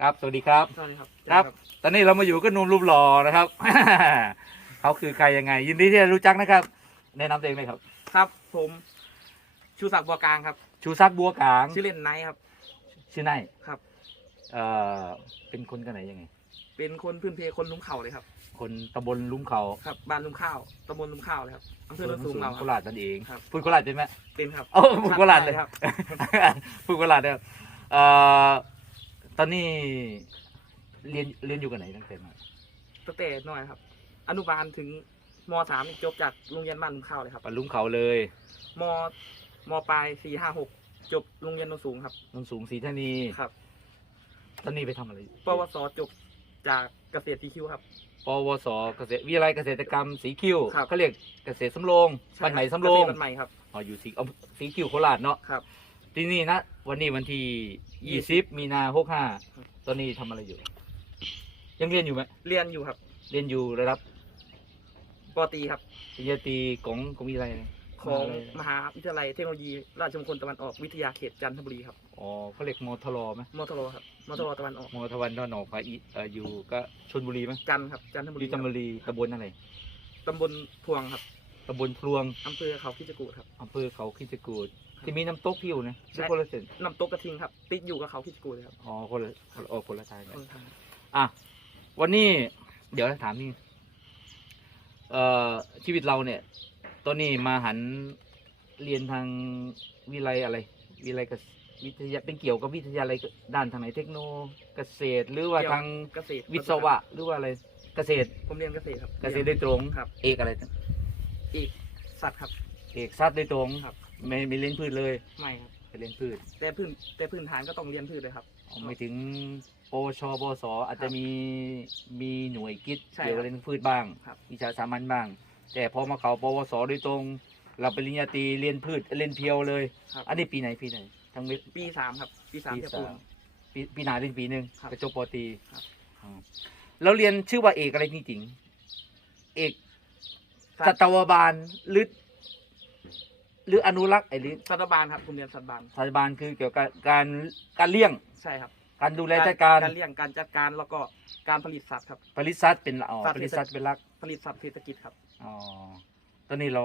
ครับ สวัสดีครับ สวัสดีครับ ครับ ตอนนี้เรามาอยู่กับหนุ่มรูปหล่อนะครับ เขาคือใครยังไง ยินดีที่ได้รู้จักนะครับ แนะนำตัวเองเลยครับ ครับผมชูศักดิ์บัวกลางครับ ชูซักบัวกลาง ชื่อเล่นไนท์ครับ ชื่อไนายครับ เอ่อ เป็นคนกันไหนยังไง เป็นคนพื้นเพคนลุมเข่าเลยครับ คนตำบลลุ่มเขาครับบ้านลุมข้าวตำบลลุมข้าวเลยครับอำเภอโนนสูงเราคโครับ ราชนั่นเอง ครับ พูดโคราชเป็นไหม เป็นครับ โอ้พูดโคราชเลยครับ พูดโคราชเนี่ยเอ่อ ตอนนี้เรียนเรียนอยู่กันไหนตั้งแต่มาตั้งแต่น้อยครับ อนุบาลถึงมสามนี่จบจากโรงเรียนบ้านลุมข้าวเลยครับปันลุ่มเขาเลยมมปลายสี่ห้าหกจบโรงเรียนโนนสูงครับนนสูงศรีธานีครับตอนนี้ไปทำอะไรปวสจบจากเกษตรทีคิวครับ ปวสเกษตรวิทยาลัยเกษตรกรรมสีคิ้วครับ เขาเรียกเกษตรสำโรงช่บ้านใหม่คสำโรงเกษตบ้านใหม่ครับ อ๋ออยู่สีเอาสีคิ้วโคราชเนาะครับ ที่นี่นะวันนี้วันที่ยี่สิบมีนาหกห้าตอนนี้ทำอะไรอยู่ ยังเรียนอยู่ไหมเรียนอยู่ครับเรียนอยู่ระดับปตรีครับ ปริญญาตรีของของวิทยาลัยอะไรของมหาลัยมหาวิทยาลัยเทคโนโลยี ราชมงคลตะวันออกวิทยาเขตจันทบุรีครับอ๋อเขาเรียกมทรไหมมทรครับมทรตะวันออกมทวันตะวันออกภาคอีเอ่ออยู่ก็ชลบุรีไหมจันทร์ครับจันทบุอรียู่จันทบุรีตำบลอะไรตำบลพวงครับตำบลพลวงอำเภอเขาคิจกูฏครับอำเภอเขาคิดกูด ที่มีน้ำตกพิวนะใช่ชื่อคนละเส้นน้ำตกกระทิงครับ ติดอยู่กับเขาคิจกูฏเลยครับอ๋อคนละคนละอ๋อคนละทางกัน คนทาง อะวันนี้เดี๋ยวถามนี่เอ่อชีวิตเราเนี่ย ตอนนี้มาหันเรียนทางวิไลอะไร วิไลกษวิทยาเป็นเกี่ยวกับวิทยาลัยด้านทางไหนเทคโนเกษตร หรือว่าทางเกษตรวิศวะ หรือว่าอะไรเกษตรผมเรียนเกษตรครับ เกษตรโดยตรงครับ เอกอะไรอีกสัตว์ครับ เอกสัตว์โดยตรงครับ ไม่ไม่เล่นพืชเลยไม่ครับ ไปเล่นพืชแต่พื้นแต่พื้นฐานก็ต้องเรียนพืชเลยครับอ๋อไม่ถึงปวชปวสอาจจะมีมีหน่วยกิจใช่เกี่ยวกับเรื่องพืชบ้างครับ วิชาสามัญบ้าง แต่พอมาเขาปวสโดยตรง เราปริญญาตรีเรียนพืชเรียนเพียวเลย ครับอันนี้ปีไหนปีไหน ทั้งเวทปีสามครับ ปีสามปีจะสาปูนมปีปีหนาเรียนปีหนึ่งครับกระจบปอตรีครับ อ๋อแล้วเรียนชื่อว่าเอกอะไรจริงๆเอกสัสัตว์ตวบาลหรือ หรืออนุรักษ์ไอ้หรือสัตว์บาลครับผมเรียนสัตว์บาลสัตวบาลคือเกี่ยวกับการการเลี้ยง ใช่ครับการดูแลจัดการการเลี้ยงการจัดการแล้วก็การผลิตสัตว์ครับ ผลิตสัตว์เป็นอ๋อสัตว์ผลิตสัตว์เป็นหลักผลิตสัตว์เศรษฐกิจครับอ๋อตอนนี้เรา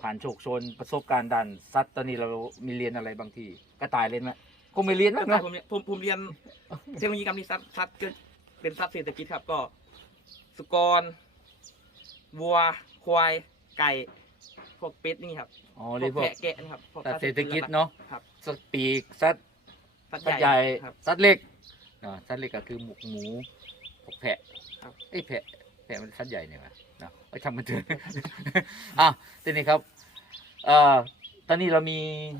ผ่านโชคโชนประสบการณ์ด้านสัตว์ตอนนี้เรามีเรียนอะไรบางที่กระต่ายเรียนไหมคงไม่เรียนแต่มั้งเนาะผมเนี่ยผมผมเรียนเทคโนโลยีการผลิตสัตว์สัตว์ก็เป็นสัตว์เศรษฐกิจครับก็ สุกรวัวควายไก่ พวกเป็ดนี่ครับอ๋อพเรีวยนกพวกแกะแกะนะครับพวกสัตว์เศรษฐกิจเนาะครับสัตว์ปีกสัตว์สัตว์สัตว์ใหญ่ครับ สัตว์เล็กอ่าสัตว์เล็กก็คือหมูหมูพวกแพะครับ ไอ้ยแพะแพะมันสัตว์ใหญ่เนี่ยวะเนาะไปทำมันเถอะ อะทีนี้ครับเอ่อตอนนี้เรามี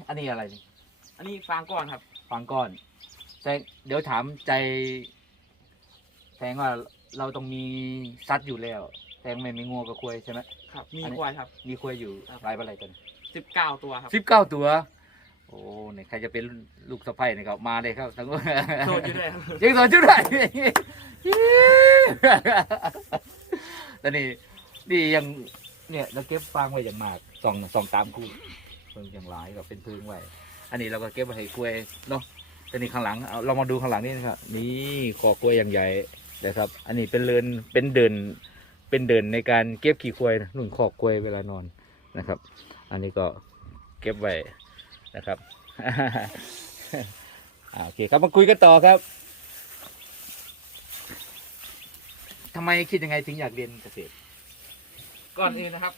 อันนี้อะไรนี่อันนี้ฟางก้อนครับ ฟังก่อนแต่เดี๋ยวถามใจแสดงว่าเราต้องมีสัตว์อยู่แล้วแสดงไม่มีงัวกับควายใช่ไหม ครับ มีอันนี้ควายครับ มีควายอยู่ครับ หลายอะไรกันสิบเก้าตัวครับสิบเก้าตัว โอ้เนี่ยใครจะเป็นลูกสะใภ้เนี่ยครับมาเลยครับทั้งโดนอยู่ด้วยครับยังสอนชุดได้ตอนนี้นี่ยังเนี่ยเราเก็บฟางไว้อย่างมากสองสองตามคู่เพิ่งอย่างหลายกับเป็นพึ่งไว้ อันนี้เราก็เก็บไว้ให้กล้วยเนาะตอนนี้ข้างหลังเอาเรามาดูข้างหลังนี่นะครับนี่คอกล้วยอย่างใหญ่นะครับ อันนี้เป็นเรือนเป็นเดิน เป็นเดินในการเก็บขี้ควายนะนุ่นคอกกล้วยเวลานอนนะครับ อันนี้ก็เก็บไว้นะครับอ่าโอเคครับมาคุยกันต่อครับทำไมคิดยังไงถึงอยากเรียนเกษตร ก่อนอื่นนะครับ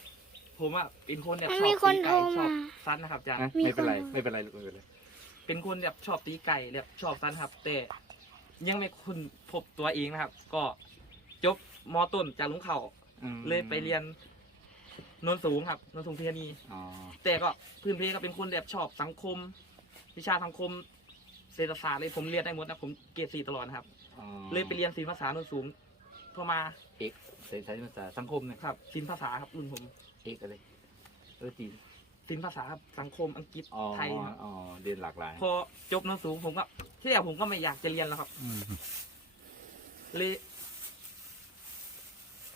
ผมอะเป็นคนแบบมันชอบมีคนตีไก่โทรชอบมาซัดนะครับอาจารย์นะมีไม่เป็นไรคนไม่เป็นไรลูกไม่เป็นไรเป็นคนแบบชอบตีไก่แบบชอบซัดครับ แต่ยังไม่คุณพบตัวเองนะครับ ก็จบ มต้นจากลุงเขาอืมเลยไปเรียนโนนสูงครับโนนสูงเพียนีอ๋อแต่ก็พื้นเพก็เป็นคนแบบชอบสังคม วิชาสังคม เศรษฐศาสตร์เลยผมเรียนได้หมดนะผมเกรดสี่ตลอดนะครับ อ๋อเลยไปเรียนศิลปภาษาโนนสูงพอมาเอกเศรษฐศาสตร์ภาษาสังคมเนี่ยครับศิลปภาษาครับรุ่นผมเอกอะไรเออจีนศิลปภาษาครับสังคมอังกฤษอ๋อไทยครับ อ๋อเรียนหลากหลายพอจบโนนสูงผมก็ที่แรกผมก็ไม่อยากจะเรียนแล้วครับ อืมเลย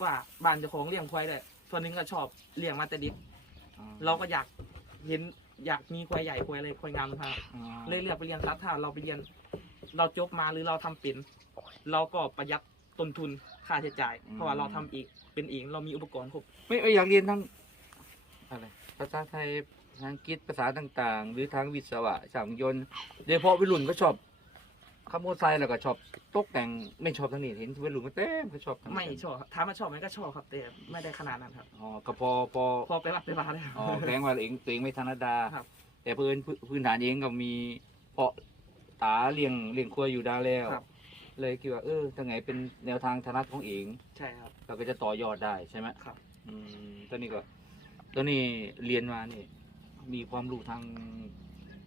ว่าบ้านเจ้าของเลี้ยงควายเลยส่วนหนึงก็ชอบเลี้ยงมาแต่ดิบอ๋อเราก็อยากเห็นอยากมีควายใหญ่ควายอะไรควายงามนะครับอ๋อเลยเลือกไปเรียนซับถ้าเราไปเรียน เราจบมาหรือเราทำเป็นเราก็ประหยัดต้นทุนค่าใช้จ่าย เพราะว่าเราทำเองเป็นเองเรามีอุปกรณ์ครบไม่ไม่อยากเรียนทั้งอะไรภาษาไทยภาษาอังกฤษภาษาต่างๆ หรือทางวิศวะช่างยนต์โดยเฉพาะวัยรุ่นก็ชอบ ขับมอเตอร์ไซค์แล้วก็ชอบตกแต่งไม่ชอบทางนี้เห็นวัยรุ่นก็เต็มก็ชอบทางนี้ไม่ชอบครับถามว่าชอบไหมก็ชอบครับแต่ไม่ได้ขนาดนั้นครับอ๋อก็พอพอพอไปวัดไปวาเลยครับอ๋อแสดงว่าเองตัวเองไม่ธนดาครับ แต่เพื่อนพื้นฐานเองก็มีเพาะตาเลี้ยงเลี้ยงครัวอยู่ได้แล้ว ครับ เลยคิดว่าเออถ้าไงเป็นแนวทางถนัดของเองใช่ครับ เราก็จะต่อยอดได้ใช่ไหมครับ อืมตอนนี้ก็ตอนนี้เรียนมานี่มีความรู้ทาง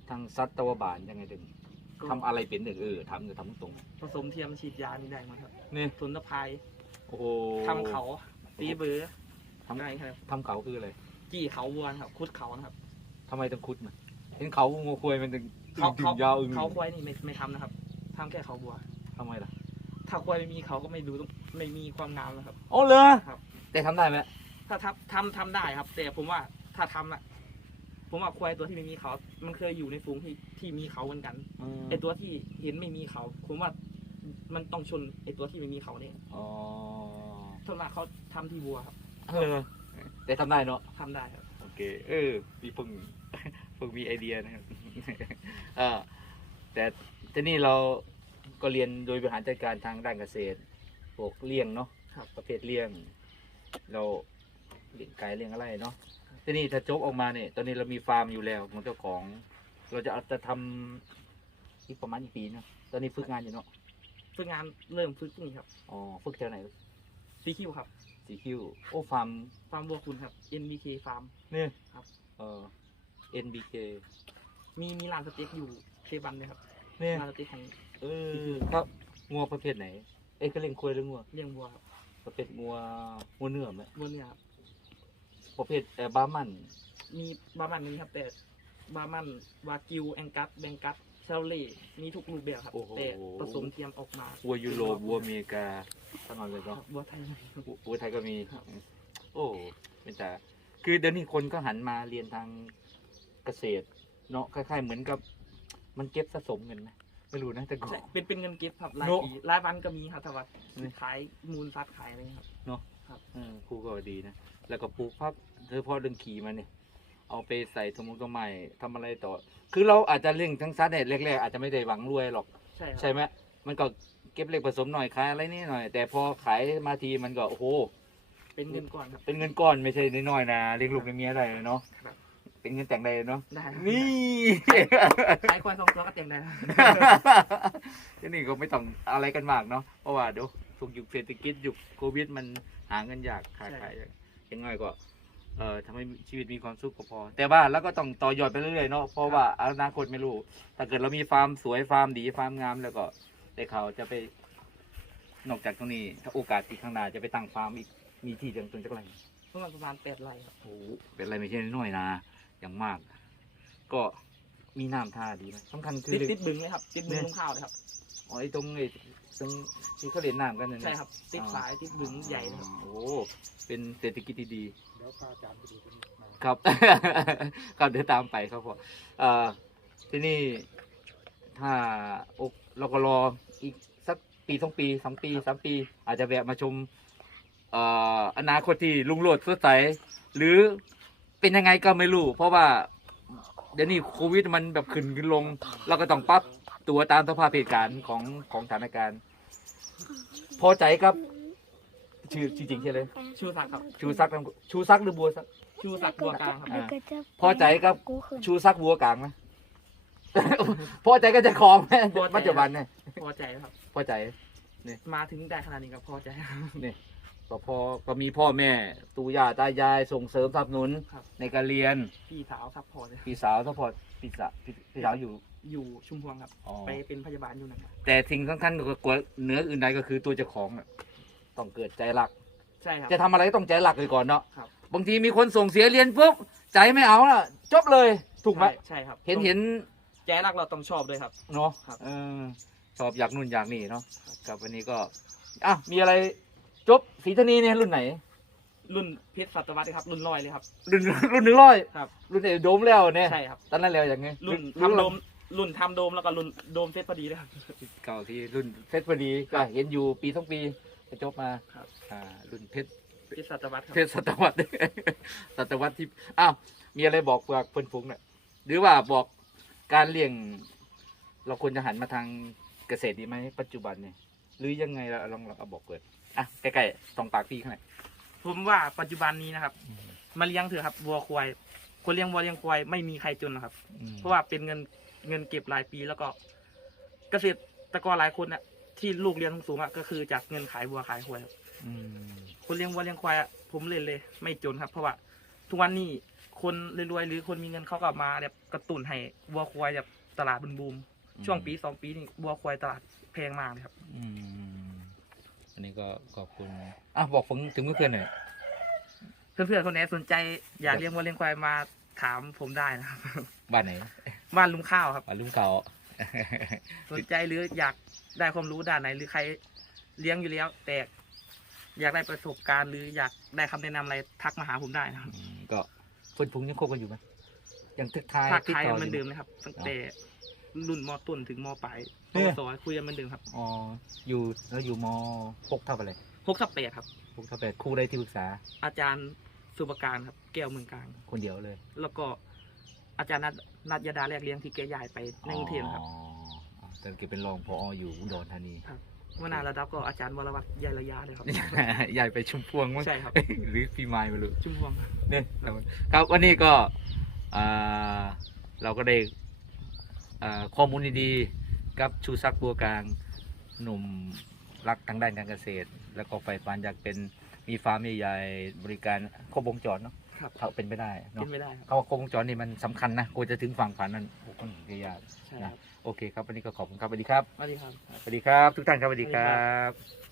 ทางสัตวบาลยังไงดึงก็ ทำอะไรเป็นดึงเออทำอยู่ทำตรงผสมเทียมฉีดยานี่ได้ไหมครับนี่ทุนตะไคร้โอ้โหทำเขาตีเบือทำได้ครับทำเขาคืออะไรจี้เขาวัวครับคุดเขานะครับ ทำไมต้องคุดมันเห็นเขางูควายมันถึงเขาถึเขางยาวอึงเขาควายนี่ไม่ไม่ทำนะครับทำแค่เขาวัว ทำไมล่ะถ้าควายไม่มีเขาก็ไม่ดูต้องไม่มีความงามนะครับโอ้เลยครับ แต่ทำได้ไหมถ้าทำทำทำได้ครับ แต่ผมว่าถ้าทำอะ ผมว่าควายตัวที่ไม่มีเขา มันเคยอยู่ในฝูงที่ที่มีเขาเหมือนกันอืมไอตัวที่เห็นไม่มีเขา ผมว่ามันต้องชนไอตัวที่ไม่มีเขาเนี่ยอ๋อส่วนมากเขาทำที่วัวครับเออแต่ทำได้เนาะทำได้ครับโอเค เออมีเพิ่งเพิ่งมีไอเดียนะครับเออแต่ที่นี่เราก็เรียนโดยบริหารจัดการทางด้านเกษตรพวกเลี้ยงเนาะครับประเภทเลี้ยง เราเลี้ยงไก่เลี้ยงอะไรเนาะ ที่นี่ถ้าจบออกมาเนี่ย ตอนนี้เรามีฟาร์มอยู่แล้วของเจ้าของ เราจะเอาจะทำอีกประมาณอีกปีเนาะตอนนี้ฝึกงานอยู่เนาะฝึกงานเริ่มฝึกพรุ่งนี้ครับอ๋อฝึกแถวไหนซีคิวครับสีคิวโอ้ฟาร์มฟาร์มบัวคุณครับ NBK ฟาร์มเนี่ยครับ เออ NBK มีมีร้านสเต็กอยู่เคบันเลยครับเนี่ยร้านสเต็กของเออครับงัวประเภทไหน เอ้ยก็เลี้ยงควายหรืองัวเลี้ยงวัวครับประเภทงัวงัวเนื้อไหมวัวเนื้อครับ ประเภทเอ่อบาร์มันมีบาร์มันนี้ครับแต่บาร์มันวากิวแองกัสแบงกัสเชลเล่มีทุกรูปแบบครับ แต่ผสมเทียมออกมาวัวยุโรปวัวอเมริกาทั้งนั้นเลยครัเนาะบวัวไทยวัววัวไทยก็มี ครับ โอ้เป็นแต่คือเดี๋ยวนี้คนก็หันมาเรียนทางเกษตร เนาะคล้ายๆเหมือนกับ มันเก็บสะสมเงินไหมไม่รู้นะแต่ก็ใช่เป็นเป็นเงินเก็บครับรายเนอะปีรายวันก็มีครับถ้าว่านี่ขายมูลสัตว์ขายอะไรครับเอ อครูก็ดีนะ แล้วก็ปลูกพักโดยเฉพาะเรื่องขี่มันเนี่ย เอาไปใส่สมุนไพรทำอะไรต่อ คือเราอาจจะเลี้ยงทั้งซัดเนี่ยแรกๆอาจจะไม่ได้หวังรวยหรอก ใช่ครับใช่ไหมมันก็เก็บเล็กผสมหน่อยขายอะไรนี่หน่อย แต่พอขายมาทีมันก็โอ้โห เป็นเงินก่อนครับ เป็นเงินก้อนไม่ใช่น้อยๆนะเลี้ยงลูกเลี้ยงเมียได้เลยเนาะครับ เป็นเงินแต่งได้เนาะได้ครับนี่ ขายควายสองตัวก็เต็มได้ครับที่นี่ก็ไม่ต้องอะไรกันมากเนาะเพราะว่าเดี๋ยวถูกยุคเศรษฐกิจยุคโควิดมัน หาเงินยากขายขายยากยังไงก็เอ่อทำให้ชีวิตมีความสุขก็พอ แต่ว่าเราก็ต้องต่อยอดไปเรื่อยๆเนาะเพราะว่าอนาคตไม่รู้ ถ้าเกิดเรามีฟาร์มสวยฟาร์มดีฟาร์มงามแล้วก็ได้เขาวจะไป นอกจากตรงนี้ ถ้าโอกาสที่ข้างหน้าจะไปตั้งฟาร์มอีกมีที่จังตรงจักไรประมาณประมาณแปดไร่ครับโอ้โหเป็นอะไรไม่ใช่น้อยๆนะอย่างมาก ก็มีน้ำท่าดีไหมสำคัญคือติดติดบึงเลยครับติดบึงเนี่ยลงข้าวเลยครับ อ๋อไอ้ตรงไอ้ตรงที่เขาเล่นน้ำกันนั่นน่ะใช่ครับ ติดสายติดบึงใหญ่เลยครับ โอ้โหเป็นเศรษฐกิจที่ดีเดี๋ยวพาอาจารย์ไปดูกันหน่อยครับ ครับเดี๋ยวตามไปครับผมเอ่อที่นี่ถ้าอกเราก็รออีกสักปีสองปีสองปีสามปี อาจจะแวะมาชมเอ่ออนาคตที่ลุงโรดสดใสหรือเป็นยังไงก็ไม่รู้ เพราะว่าเดี๋ยวนี้โควิดมันแบบขึ้นขึ้นลง เราก็ต้องปรับ ตัวตามสภาพเหตุการณ์ของของสถานการณ์ พอใจครับ ชื่อชื่อจริงใช่เลยชูศักดิ์ครับ ชูซักทั้งชูซักหรือบัวซักชูศักดิ์บัวกลางครับ อ่าพอใจครับ ชูซักบัวกลางไหม พอใจก็จะคลองไหมพอใจ ปัจจุบันเนี่ยพอใจครับ พอใจ มาถึงได้ขนาดนี้ก็พอใจครับ ก็พอก็มีพ่อแม่ปู่ย่าตายายส่งเสริมสนับสนุน ครับ ในการเรียน พี่สาวซัพพอร์ตเลยพี่สาวซัพพอร์ตพี่สาวพี่พี่สาวอยู่ อยู่ชุมพวงครับ อ๋อ ไปเป็นพยาบาลอยู่นะครับแต่สิ่งสำคัญกว่าเหนืออื่นใดก็คือตัวเจ้าของน่ะต้องเกิดใจรัก ใช่ครับ จะทำอะไรก็ต้องใจรักเลยก่อนเนาะครับ บางทีมีคนส่งเสียเรียนปุ๊บใจไม่เอาล่ะจบเลยถูกไหมใช่ใช่ครับเห็นเห็นแจ๊รักเราต้องชอบด้วยครับ เนาะครับ เออชอบอยากนู่นอยากนี่เนาะกับวันนี้ก็อะมีอะไรจบสีธนีเนี่ยรุ่นไหน รุ่นเพชรสัตวรรษครับ รุ่นลอยเลยครับ รุ่นรุ่นหนึ่งร้อยครับ รุ่นเอโดมแล้วเนี่ยใช่ครับ ตอนนั้นแล้วอย่างไงรุ่นรุ่นทำโดม รุ่นทำโดมแล้วก็รุ่นโดมเซตพอดีเลยครับ เก่าที่รุ่นเพชรพอดีก็เห็นอยู่ปีสองปีก็จบมาครับ อ่ารุ่นเพชรพิศตวัตครับ เพชรศตวรรษ ศตวรรษที่อ้าวมีอะไรบอกฝากเพื่อนฟุ้งเนี่ยหรือว่าบอกการเลี้ยง เราควรจะหันมาทางเกษตรดีไหมปัจจุบันเนี่ยหรือยังไงเราลองลองเอาบอกเกิดอะใกล้ๆตรงปากพี่ข้างใน ผมว่าปัจจุบันนี้นะครับ มาเลี้ยงเถอะครับวัวควายคนเลี้ยงวัวเลี้ยงควายไม่มีใครจนหรอกครับอืมเพราะว่าเป็นเงิน เงินเก็บรายปีแล้วก็ เกษตรกรหลายคนน่ะที่ลูกเลี้ยงสูงๆอะก็คือจากเงินขายวัวขายควายครับอืมคนเลี้ยงวัวเลี้ยงควายอะผมเล่นเลย ไม่จนครับ เพราะว่าทุกวันนี้คนรวยๆหรือคนมีเงินเขาก็มาแบบกระตุ้นให้วัวควายแบบตลาดมันบูมช่วงปีสองปีนี่วัวควายตลาดแพงมากเลยครับ อืมอันนี้ก็ขอบคุณอะบอกผมถึงเพื่อนๆหน่อยเพื่อนๆคนไหนสนใจอยากเลี้ยงวัวเลี้ยงควายมาถามผมได้นะครับ บ้านไหน บ้านลุงข้าวครับบ้านลุงเก่า สนใจหรืออยากได้ความรู้ด้านไหน หรือใครเลี้ยงอยู่แล้ว แต่อยากได้ประสบการณ์หรืออยากได้คำแนะนำอะไรทักมาหาผมได้นะครับอืมก็เพื่อนฟุ้งยังคบกันอยู่ไหมยังทักทายทักติดทายต่กัอนเหมือนเดิยู่มนะครับตั้งแต่รุ่นมต้นถึงมปลายเออสอนคุยกันเหมือนเดิมครับอ๋ออยู่แล้วอยู่มหกเท่าไหร่หกทับแปดครับ หกเท่าแปดครูได้ที่ปรึกษาอาจารย์สุปการครับ แก้วเมืองกลางคนเดียวเลย แล้วก็ อาจารย์นัทนัทยดาแรกเลี้ยงที่แกย้ายไปในกรุงเทพครับ อ๋อตอนเก็บเป็นรองพออยู่อุดรธานีวนาระดับก็อาจารย์วรวัตรยายระยาเลยครับ ใหญ่ไปชุมพวงมั้งใช่ครับ หรือพี่ไม้ไม่รู้ชุมพวงครับ เนี่ยครับวันนี้ก็อ่าเราก็ได้อ่าข้อมูลดีๆกับชูซักบัวกลางหนุ่มรักทางด้านการเกษตร แล้วก็ไฟฟันอยากเป็นมีฟาร์มใหญ่ๆบริการครบวงจรเนาะ ครับเขาเป็นไปได้เป็เนาะนไม่ได้ครับ เขาว่าครบวงจรนี่มันสำคัญนะกว่าจะถึงฝั่งฝันนั้นโอ้โหมันยากใช่ครับโอเคครับวันนี้ก็ขอบคุณครับสวัสดีครับ สวัสดีครับ สวัสดีครับ ทุกท่านครับสวัสดีคสวัสดีรัครับบ